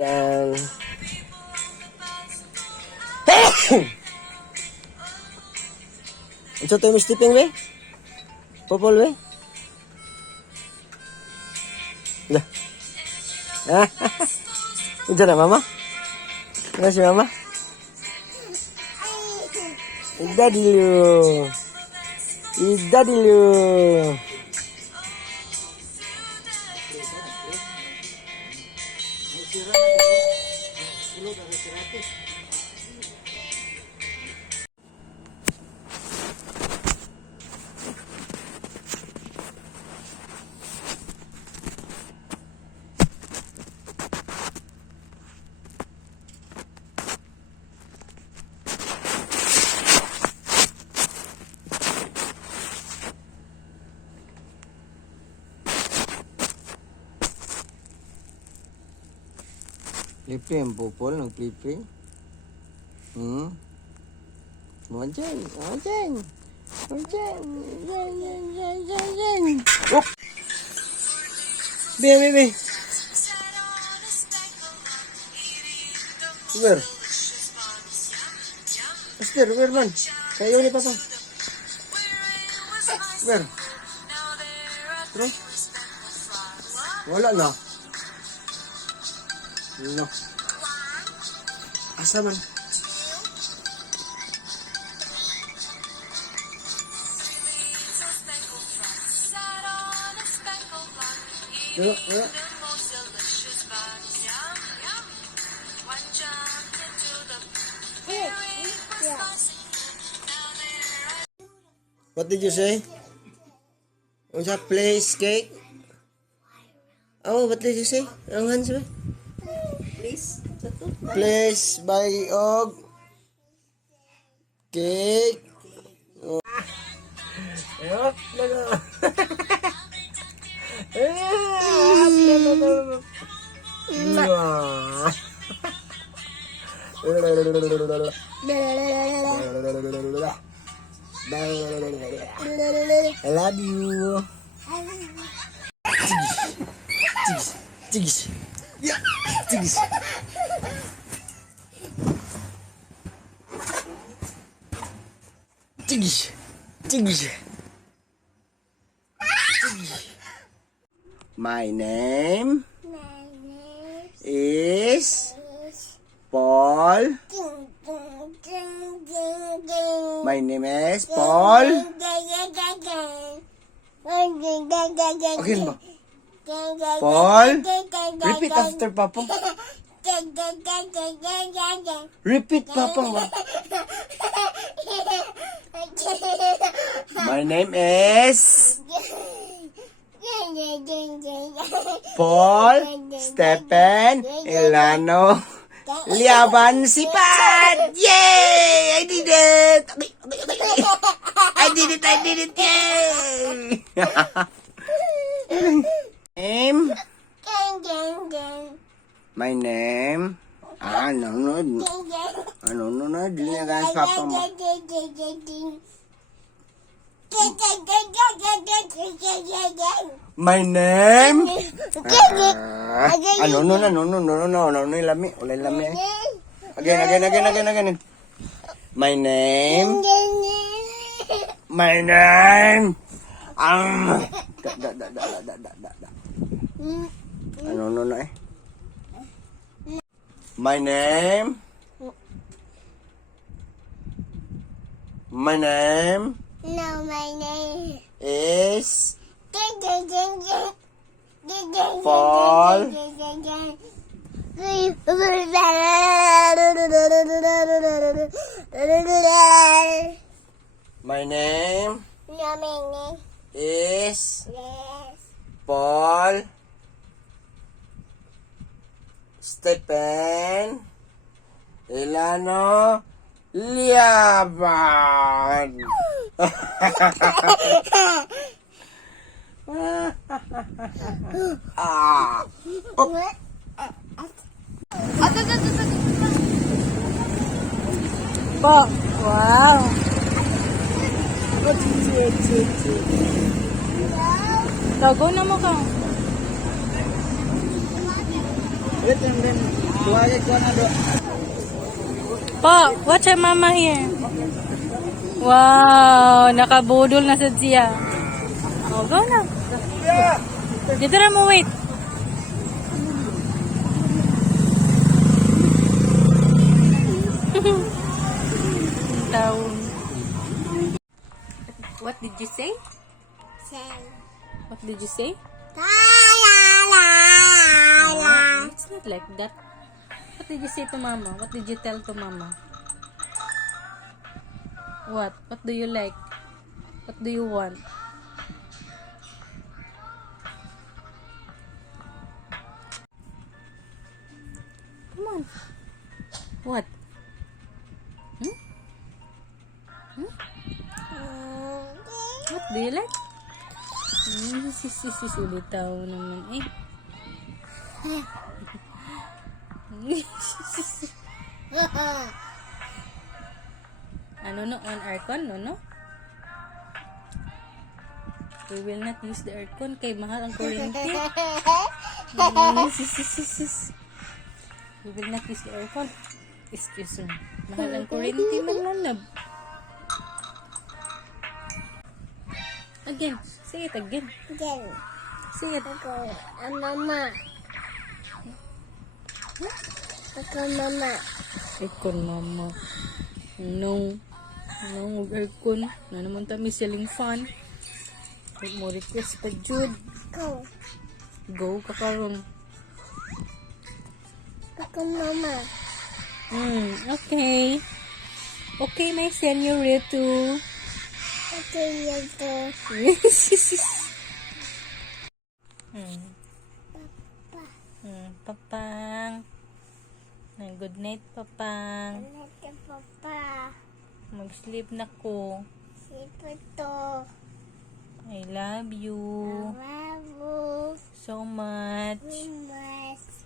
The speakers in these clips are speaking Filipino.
Dan unsa to Miss Tipping we? Popol we? Dah. Unsa na mama? Ano si mama? Ida dulu. Ida dulu. Flip yang popol nak flip. Monceng. Oh. Be. Ber man. Kayo ni papa. Ber. Terus. Wala na. No. Asa man? Yo. What did you say? Unsa place cake? Oh, what did you say? Ang hands ba? Please buy og cake. Ayok, lago. I love you. Tigis. Ya, tigis. Tigis. My name is Paul. My name is Paul. Okay ba? Paul. Repeat after Papa. Repeat Papa. My name is Paul Stephen Elano Liaban Sipat. Yay! I did it! I did it! Yay! Name? My name? No, dili na guys, Papa mo. My name? No, ilami. Again. My name? No. My name? No, my name is Paul. My name is Paul Stephen Elano Liaban. Wow. Dago na mo ka. Wait, Po, watch your mama here. Wow, nakabudol na sa siya. Oh, go na. Dito na mo, wait. Taon. What did you say? Say. What did you say? La la la la. It's not like that. What did you say to mama? What did you tell to mama? What? What do you like? What do you want? Come on. What? Hmm? Hmm? What do you like? Bitaw naman eh. Ano no? On aircon? No? We will not use the aircon kay mahal ang kuryente. We will not use the aircon. Excuse me. Mahal ang kuryente malalab. Again. Say it again. Then, Say it. ako, mama. Ako, mama. Aircon, mama. No. No, aircon. Na naman kami ceiling fan. Huwag mo request pa, Jude. Ako. Go ka karon. Ako, mama. Okay. Okay, my senorito. Ako, yato. Papang. Good night, Papang. Ito, papa. Mag-sleep na ko. Sipo to. I love you Babu. so much. Mas.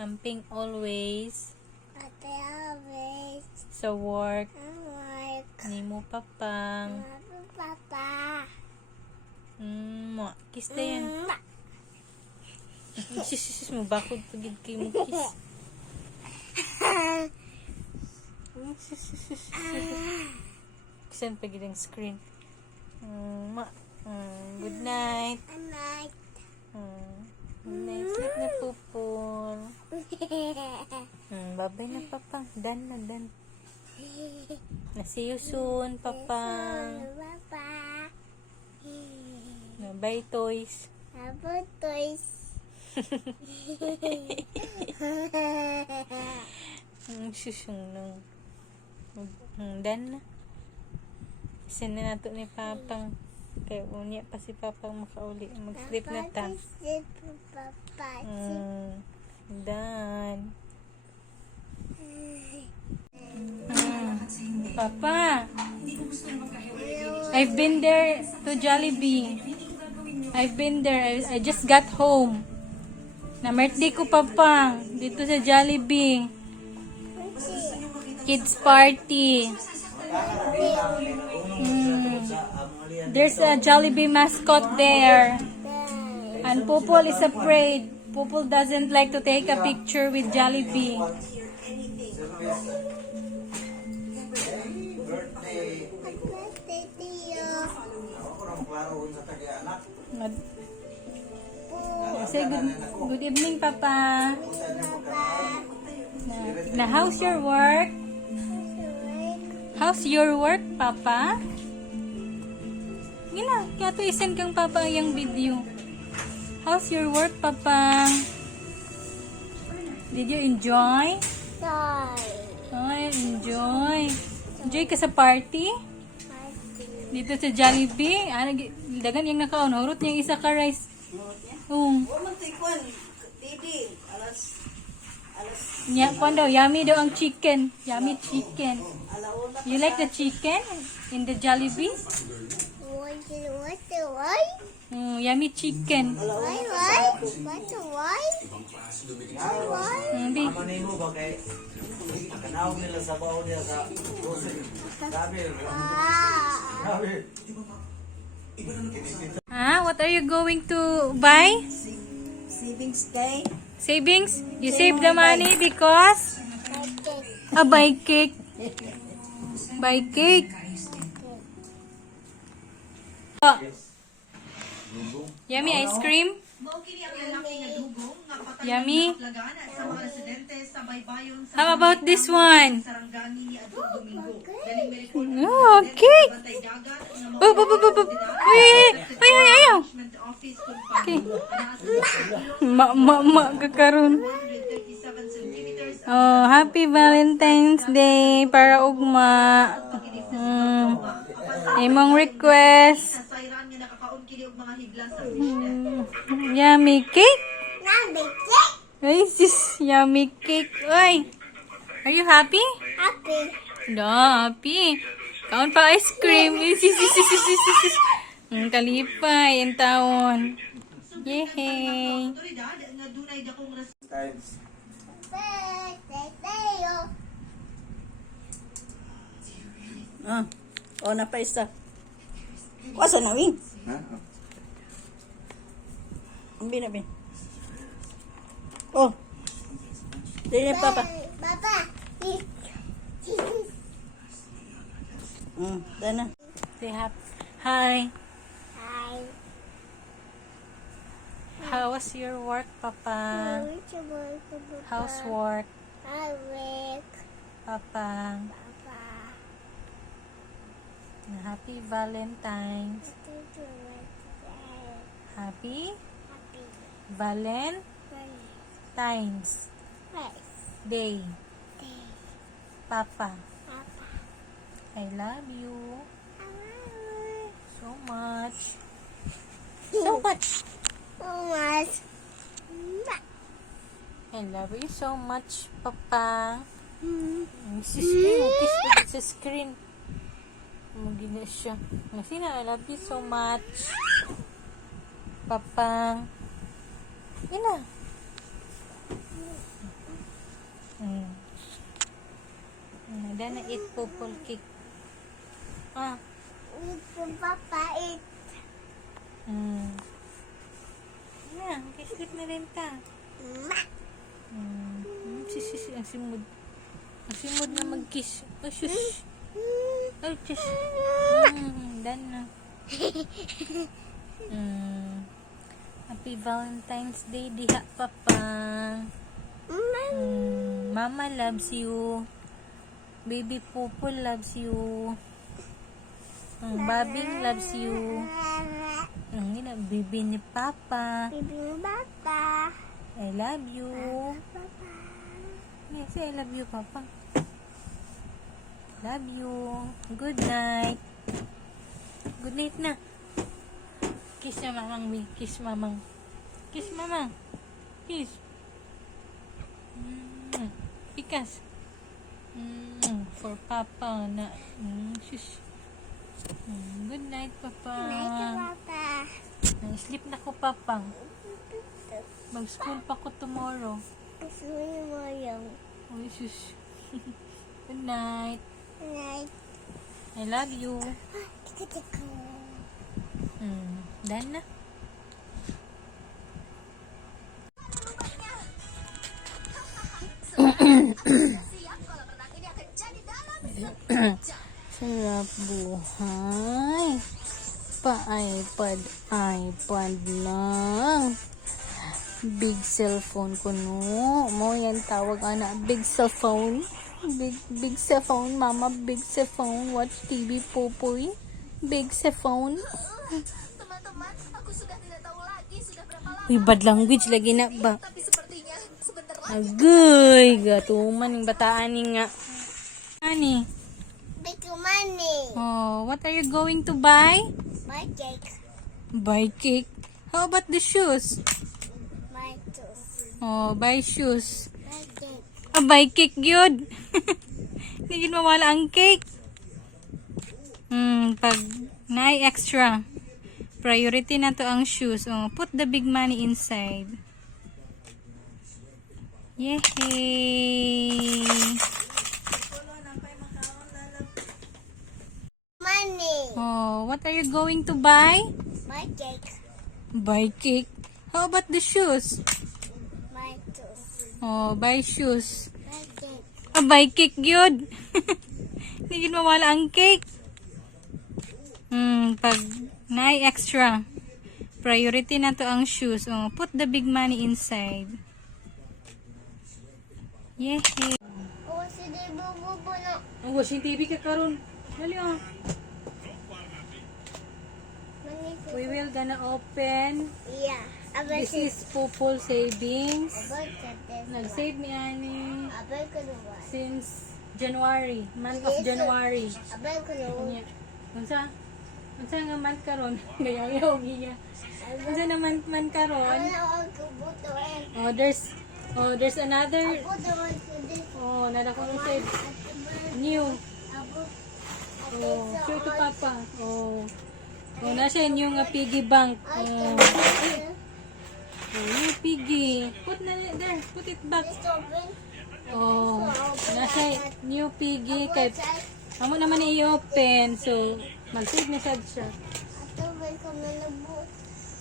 Amping always Ate always. sa work Work. ni mo, Papang. Babu, papa. Kiss na yan. Sis, mabakod pagid kay mo kiss. Kisan pagid ang screen. Good night. Anak. Good night. Sleep na, pupol. Bye-bye na, Papang. Done na, done. See you soon, Papang. Papa. Bye, toys. Babu, toys. Susyong nung. Done na. Isin na nato ni Papang. Kaya unya pa si Papang makauli. Mag-sleep na ta. Papa. Done. Papa, I've been there to Jollibee. I've been there. I just got home. Na-birthday ko, Papang. Dito sa Jollibee. Kids party. There's a Jollibee mascot there. And Pupol is afraid. Pupol doesn't like to take a picture with Jollibee. Say good evening, Papa. Na how's your work? How's your work, Papa? Gina, kaya to isend kang Papa yung video. How's your work, Papa? Did you enjoy? Ay, enjoy. Enjoy ka sa party? Dito sa Jollibee? Dagan yung nakaon. Hurot niya isa ka rice. Nya, kung daw, yummy daw ang chicken. Yummy chicken. You like the chicken in the Jollibee? Why? Yummy chicken. Why? Hindi. What are you going to buy? Savings day. Savings? You save the money because? Buy cake. Buy cake. Oh. Yummy ice cream? Yummy? How about this one? Oh, cake. Oh, ayaw. Okay. Kakaroon. Oh, happy Valentine's Day para ugma. Imong request. Yummy cake. Ay, sis, yummy cake. Oy. Are you happy? Happy. No, happy. Kaon pa ice cream. Sis. Kalipay ang taon. Yehey. Ah, oh, napaista. Wasa na, Wing? Ambil na, Bin. Oh. Dili na, Papa. Papa. Dana. Say hi. Hi. How was your work, Papa? How's work, I work. Papa? Papa. Happy Valentine's. Happy Happy. Valentine's Place. Day, Day. Papa. Papa. I love you Hello. so much. So much. So much. I love you so much, Papa. Mm. Kiss ko sa screen. Magina siya. Masina, I love you so much. Papa. Yun na. Dana eat purple cake. Ah. Papa eat. Na, kislip na rin ta. Sis, ang simod. Ang simod na mag-kiss. Oh, shush. Oh, shush. Done na. Happy Valentine's Day, diha, Papa. Mama loves you. Baby Popo loves you. Babing loves you. Hindi na, baby ni Papa. Baby Papa. I love you. Papa. Yes, I love you, Papa. Love you. Good night. Good night na. Kiss na mamang, Mi. Kiss mamang. Kiss mamang. Kiss. Pikas. For Papa na. Shush. Good night, Papa. Night, Papa. Sleep na ko, Papa. Mag-school pa ko tomorrow. Gusto mo yung Oh, shush. Good night. night. I love you. Tika-tika. Done na. Sarap buhay. Pa-iPad lang. Big cellphone ko no. Mo yan tawag ana. Big cellphone. Big cellphone. Mama, big cellphone. Watch TV, Popoy. Big cellphone. Teman-teman, aku sudah tidak tahu lagi sudah berapa lama. Uy, bad language lagi na ba? Tapi sepertinya sebentar lagi. Agoy, gatuman ng bataan ni nga. Ani? Big money. Oh, what are you going to buy? My cake. Buy cake. How about the shoes? My tooth. Oh, buy shoes. My cake. Buy cake yun. Hindi yun mawala ang cake. Pag nai extra, priority na to ang shoes. Oh, put the big money inside. Yay! Money. Oh, what are you going to buy? My cake. Buy cake. How about the shoes? My tooth. Oh, buy shoes. My cake. Buy cake gyud. Hindi gid mawala ang cake. Pag naay extra, priority na to ang shoes. Oh, put the big money inside. Yay. Oh, si Bubu na. Ang washing TV ka karon. Dali oh. Manifest. We will gonna open. Yeah. Abay This is Pupul Savings. Abay ka this. Nag-save ni Ani Abay ka naman. since January, month of January. Abay ka naman. Unya. Unsa nga month karon? Gayaw giya. Unsa na month karon? Ano ang kubutuin? There's another Kubutuin sa this. nada ko save new. Show to Papa. Na siya new nga piggy bank. New piggy. Put na there. Put it back. Na siya new piggy kay amo naman i-open. So, mag-save na siya.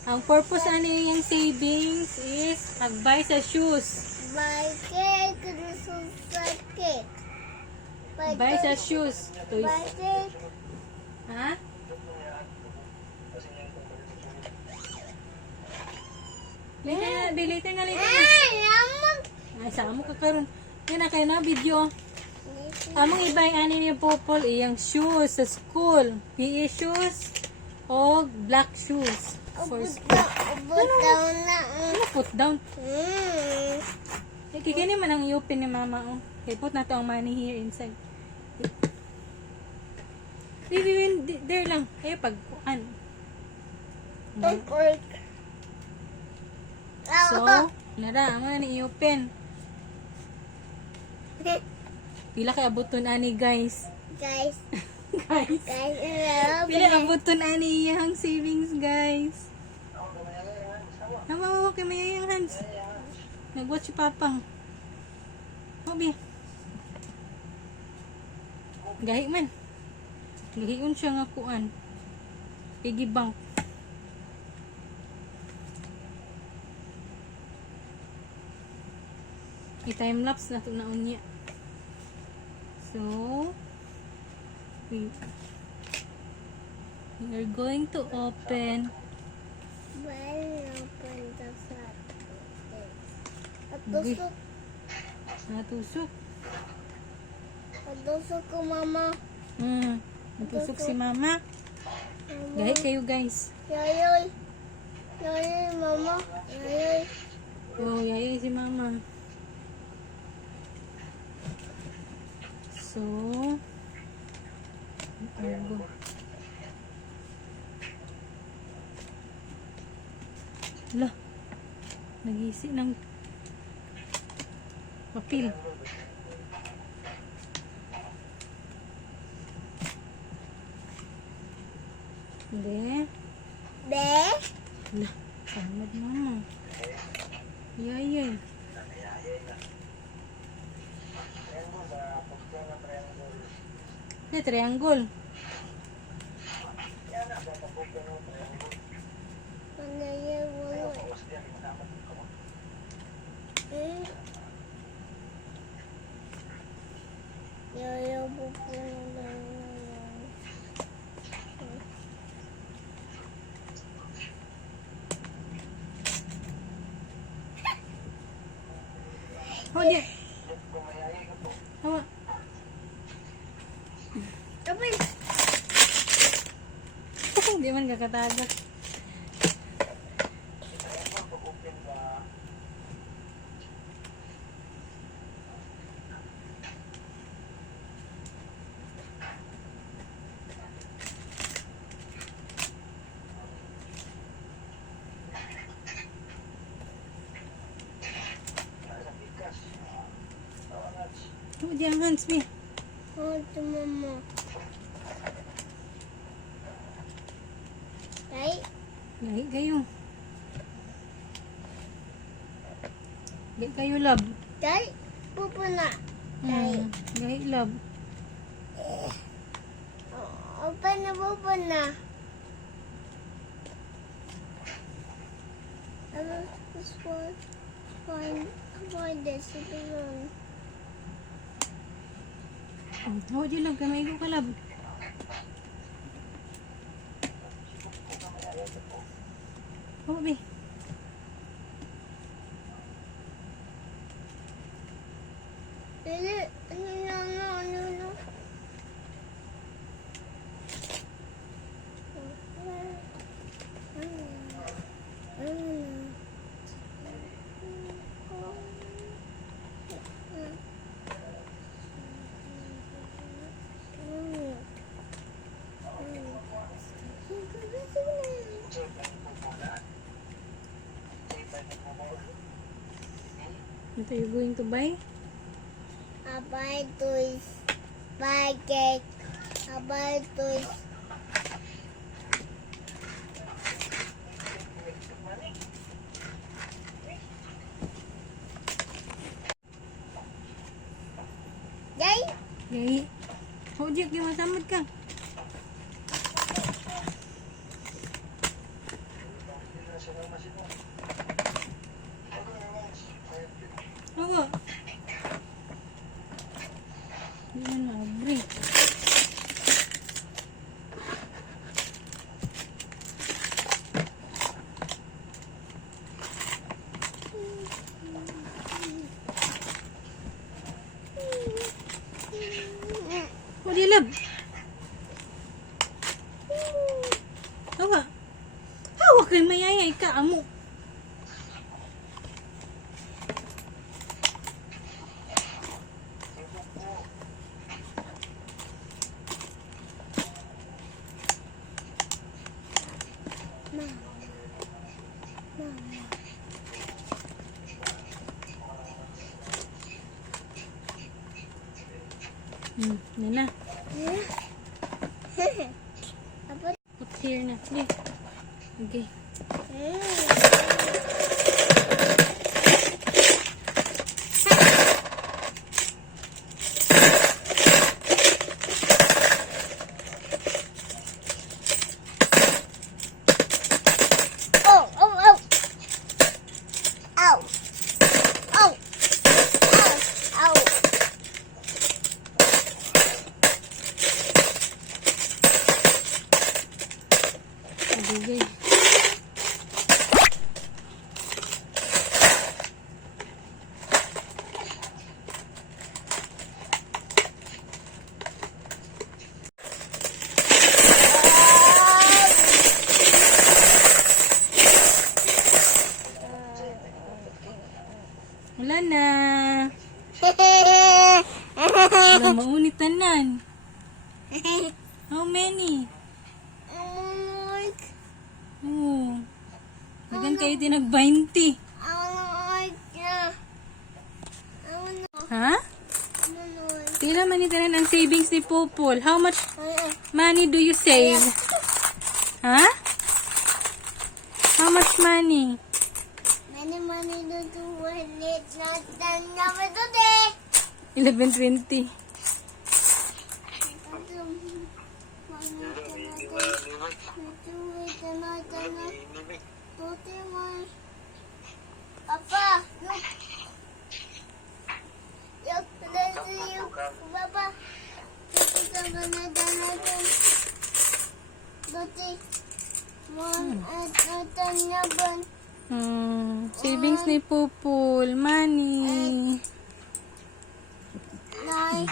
Ang purpose ani yung savings is mag-buy sa shoes. Buy cake. Gusto sa cake. Buy sa shoes. Toys. Buy cake. Ha? Later na. Lamang. Ay, saan mo kakaroon? Yan na kayo na video. Among iba yung ani niya Popol, iyang shoes sa school. PE shoes o black shoes for school. Butaw na. Ano put down? Hmm. Kikini man ang i-open ni mama. Oh. Okay, put na to ang money here inside. There lang. Ayaw pagkuan. Okay. So, nara, ang na i-open. Pila kay abuton ani guys. Guys, Guys. Pila abuton ani iyang savings guys. Namawa kay mayayang hands. Nagwatch si Papang. Hobi. Gahi man. Gahiun siya nga kuan. Piggy bank. I-time lapse na ito na unya. So, we are going to open. Natusok. Natusok ko, mama. Natusok si mama. Gahi kayo guys. Yayoy. Yayoy, mama. Yayoy. Yayay si mama. So, argo. Hala, nagisi ng papel. Hindi. Be? Hala, samad mama. Yayay. Triangle. Ano yan, wala. Yayoy, bupo na lang. Oh, di. Hawa. Tapi, Hindi man kakatagak. Oh, di ang hands me. oh, ito, mama. Right? Gahi kayo. Gahi kayo, love. Dahil, pupo na. Gahi, love. Open na, pupo na. Ano, this one, Why this one? Oh, di lang kamay ko kalab. Oh, be. No. What are you going to buy? I buy toys, buy cake, I buy toys. Yay! Yay. Oh, Jack, di masamad ka. Ako. Hindi na break. Oh, di lab. Awa. Hawak kay mayayay ka, amo. Yan na. Put here na. Yeah. Okay. Oh! Ow! Ow! Ow! Abigay. Wala na. Wala maunitanan. How many? Oh. Dagan kayo tinag-20. Ha? Tingnan manitanan ang savings ni Popol. How much money do you save? Ha? How much money? Money to do when it's not done never today. 11.20. Papa, look. Look, let's see you. Papa, look at the banana natin. Dati, natin. Savings ni Popol. Money. Nine.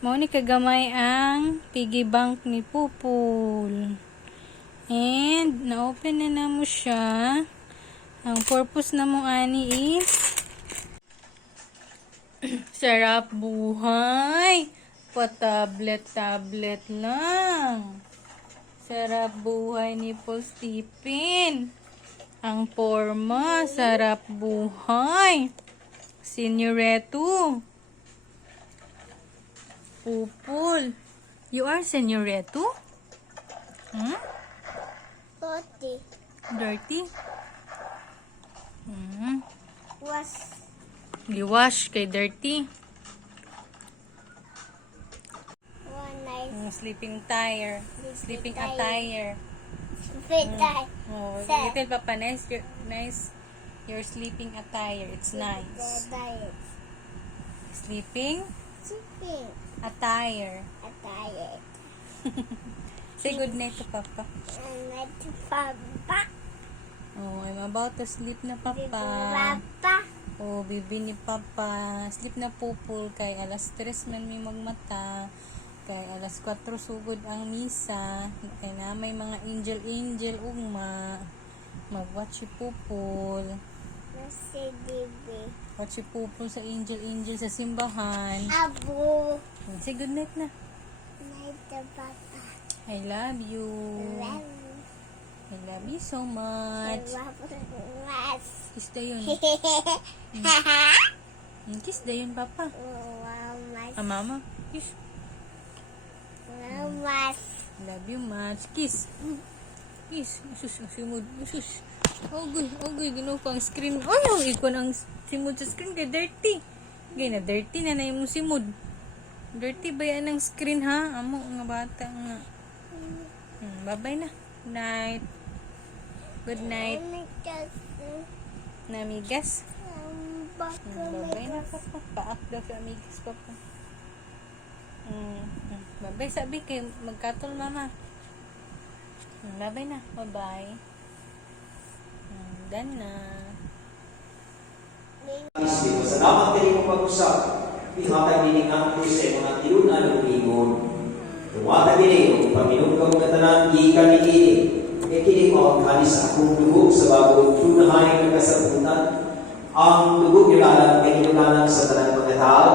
Mao ni kagamay ang piggy bank ni Popol. And na-open na namo siya. Ang purpose na mo ani is sarap buhay. Pa-tablet lang. Sarap buhay ni Paul Stephen. Ang forma, sarap buhay. Senyoreto. Popol. You are senyoreto? Hmm? Dati, Dirty? was Liwash kay dirty. one night. Sleeping attire. Sleeping attire. bedtime. Oh, Sir. little Papa, nice. Your sleeping attire. It's nice. Diet. Sleeping Sleeping. attire. A diet. Say good night to Papa. And let Papa. Oh, I'm about to sleep na Papa. Papa. Oh, bibi ni Papa. Sleep na pupul kay alas 3 man may magmata. Kay alas 4 sugod ang misa. Kay na may mga angel ugma. Mag-watch si pupul. Nasi Bibi. Watch si pupul sa angel sa simbahan. Abu. Say good night na. Night to Papa. I love you. Love. I love you so much. Mas. Kiss da yun. Kiss da yun, Papa. Mas. Ah, Mama. Kiss. Mas. Love you much. Kiss. Kiss. Sus, ang simod. Sus. Okay, ginawa ko ang screen. Ay, ang ikon ang simod sa screen kay dirty. Gay na dirty na yung simod. Dirty ba yan ang screen ha? Amo, nga bata nga. Bye-bye na. Night. Good night. Namigas. Bye-bye na, Papa. Paak daw sa amigas, Papa. Bye-bye, sabi kay magkatol, Mama. Bye-bye na. Bye-bye. Done na. Salamat kini kong pag-usap. Ihatag din ang sa mga tilunan ng ingon. Tumatag ini kung Panginoon ka mga tanan, gikan ni kini. E kini mo ang kanis sa akong dugo sa bagong tunahay ng kasabutan. Ang dugo nilalang kay nilalang sa tanang mga tao.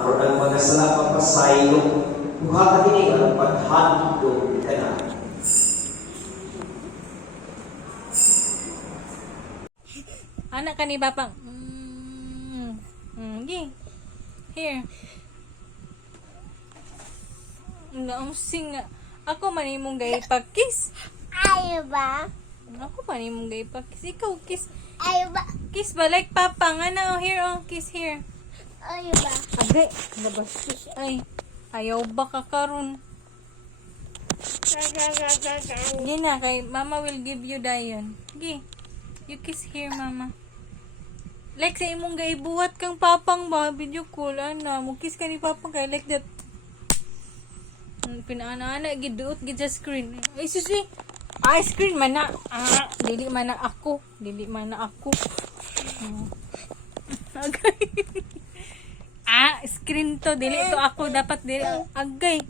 Aron ang mga sala papasayo. Tuhatag ini ang paghandog ka na. Anak ka ni Papang. Here. Naumsing nga. Ako manimong gay pa-kiss. Ayaw ba? Ako manimong gay pa-kiss. Ikaw kiss. Ayaw ba? Kiss ba? Like Papang. Ano? Here, oh. Kiss here. Ayaw ba? Agay. Nabastos. Ay. Ayaw ba ka karon? Hindi na. Kay Mama will give you dayon. Sige. You kiss here, Mama. Like sa imong gaibuhat kang Papang ba? Video call. Ana. Mukis ka ni Papang kay like that. Pinaana-ana. Giduot gid sa screen. Ay, susi. Ay, screen man na. Dili man na ako. Agay. Screen to. Dili to ako. Dapat dili. Agay.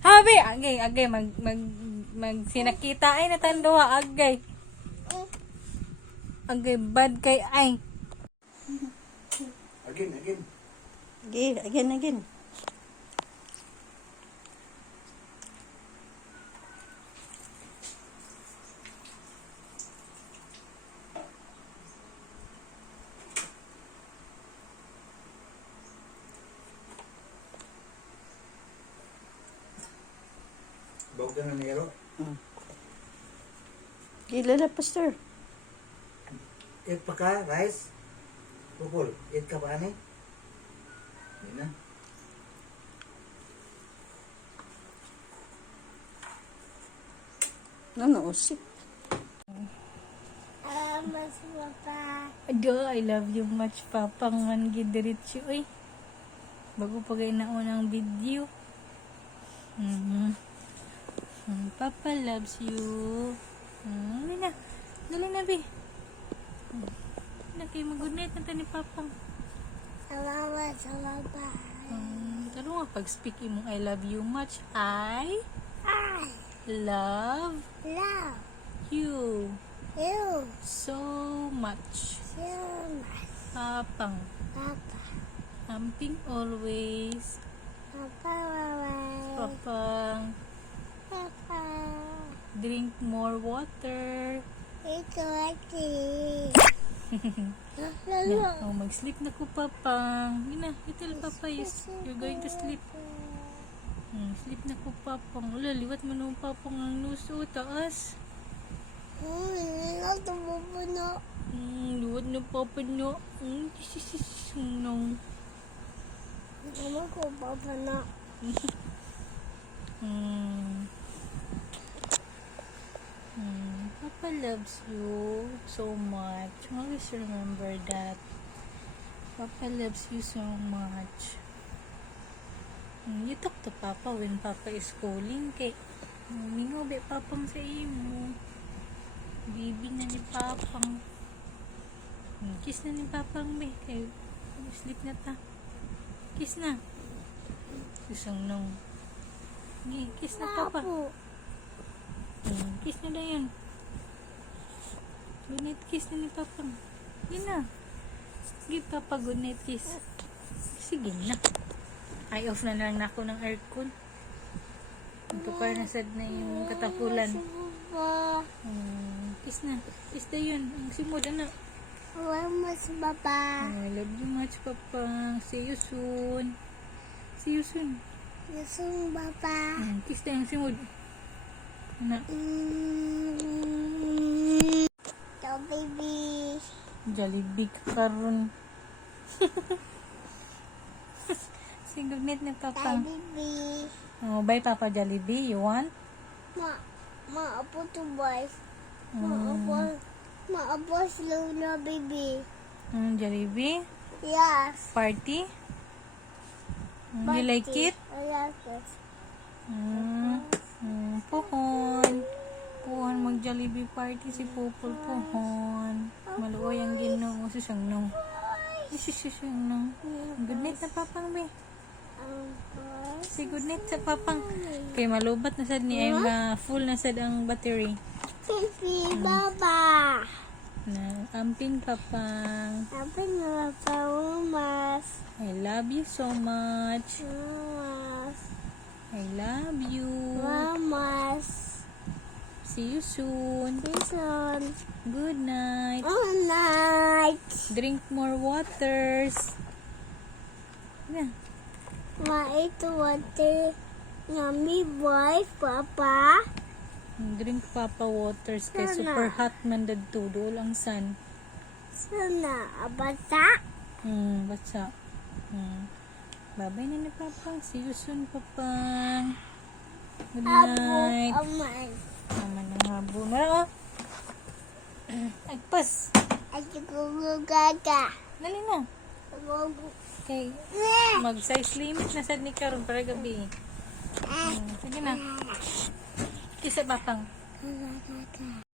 Habi. Agay. Mag sinakita. Ay, natanduha. Agay. Agay. Bad kay ay. Again. Bawag ka na nero. Gila na, Pastor. Eat pa ka, rice. Pupul, eat ka pa ani? Hindi na. Ano, usik. Mas Papa. Ado, I love you much, Papang man gidiretso ay. Bago pa kayo naunang video. Papa loves you. Dali na, Bi. Na kayo mag-good night na ni Papang. Salamat sa Papa. Ano nga pag-speak imong I love you much? I love Love you you so much. so much. Papang. Papa. Amping always. Papa. Papang. Papa. Drink more water. Ito ati. Oh, mag-sleep na ko, Papang. Yun na, tell Papa, you're going to sleep. Sleep na ko, Papang. Wala, liwat mo nung Papang ang nuso. Taas. Hindi na tumupuno. Liwat na Papa na. No. Mama ko Papa na. Papa loves you so much. Always remember that. Papa loves you so much. You talk to Papa when Papa is calling. Kay, mingo be Papang sa imo. Baby na ni Papang. Kiss na ni Papang be. Kay, sleep na ta. Kiss na. Isang nang. Kiss na Papa. Kiss na yan. Good night kiss na ni Papang. Sige na. Give Papa good night kiss. Sige na. Ay off na lang na ako ng aircon. Tukar na sad na yung katapulan. Kiss na. Kiss na yun. Ang simod na. Salamat, Papa. I love you much, Papang. See you soon. See you soon. Yusung, Papa. Kiss na yung simod. Na. Ciao, baby. Jollibee ka karon. Say good night na Ciao, Papang. baby. Oh, bye Papa Jollibee. You want? Maapo to boys. Maapo slow na, baby. Jollibee? Yes. Party? You like it? I like it. Pohon. Pohon mag Jollibee party si Popol Pohon. Maluoy ang Ginoo si Sangnong. Si Sangnong. Good night na Papang be. Si good night sa Papang. Kay malubat na sad ni ay full na sad ang battery. Baby, Baba. Na amping Papang. Apa na mas? I love you so much. Mas. I love you. Mamas. See you soon. Listen. Good night. Good night. Drink more waters. Yeah. Ito water. Yummy boy, Papa. Drink Papa waters kay Sana. super hot man dadto dool ang sun. Sana, abata. Batsa. Bye-bye na ni Papang. See you soon, Papang. Good night. Aman. Naman ang habo. Mara, oh. Agpas. At gugaga. Dali na. Okay. Mag-size limit na sad ni karon para gabi. Sige na. Kisa Papang. Gugaga.